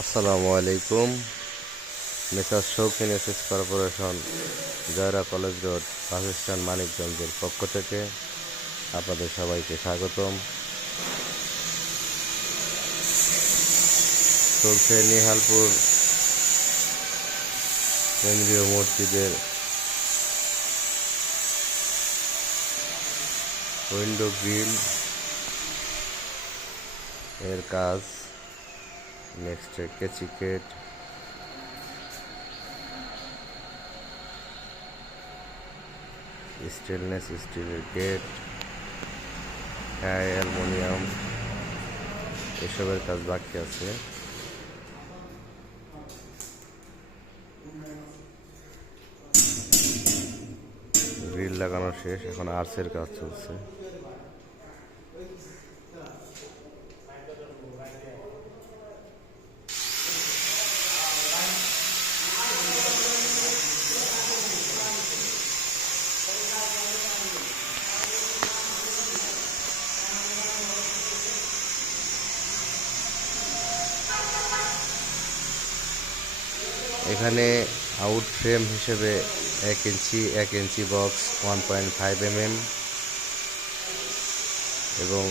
আসসালামু আলাইকুম। Messrs Shoukhin SS corporation, Joyra college road, bus stand, মানিকগঞ্জের পক্ষ থেকে আপনাদের সবাইকে স্বাগতম। চলছে নিহালপুর কেন্দ্রীয় মসজিদের উইন্ডো গ্রিল এর কাজ। নেক্সট কেচিকেট, স্টেনলেস স্টিলের গেট, অ্যালুমিনিয়াম, এসবের কাজ বাকি আছে। গ্রিল লাগানো শেষ, এখন আর্চের কাজ চলছে। এখানে আউট ফ্রেম হিসেবে 1 ইঞ্চি বক্স 1.5 mm এবং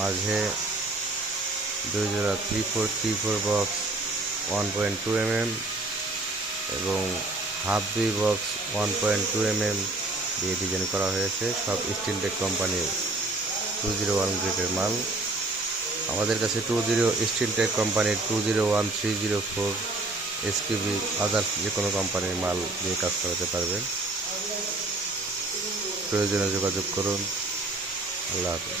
মাঝে 2 জোড়া 3/4 বক্স 1.2 mm এবং হাফ 2 বক্স 1.2 mm দিয়ে ডিজাইন করা হয়েছে। সব স্টিল টেক কোম্পানির 201 গ্রেডের মাল। আমাদের কাছে স্টিল টেক কোম্পানির 201304 এসকিবি আদার্স যে কোনো কোম্পানির মাল দিয়ে কাজ করাতে পারবেন। প্রয়োজনে যোগাযোগ করুন। আল্লাহ হাফেজ।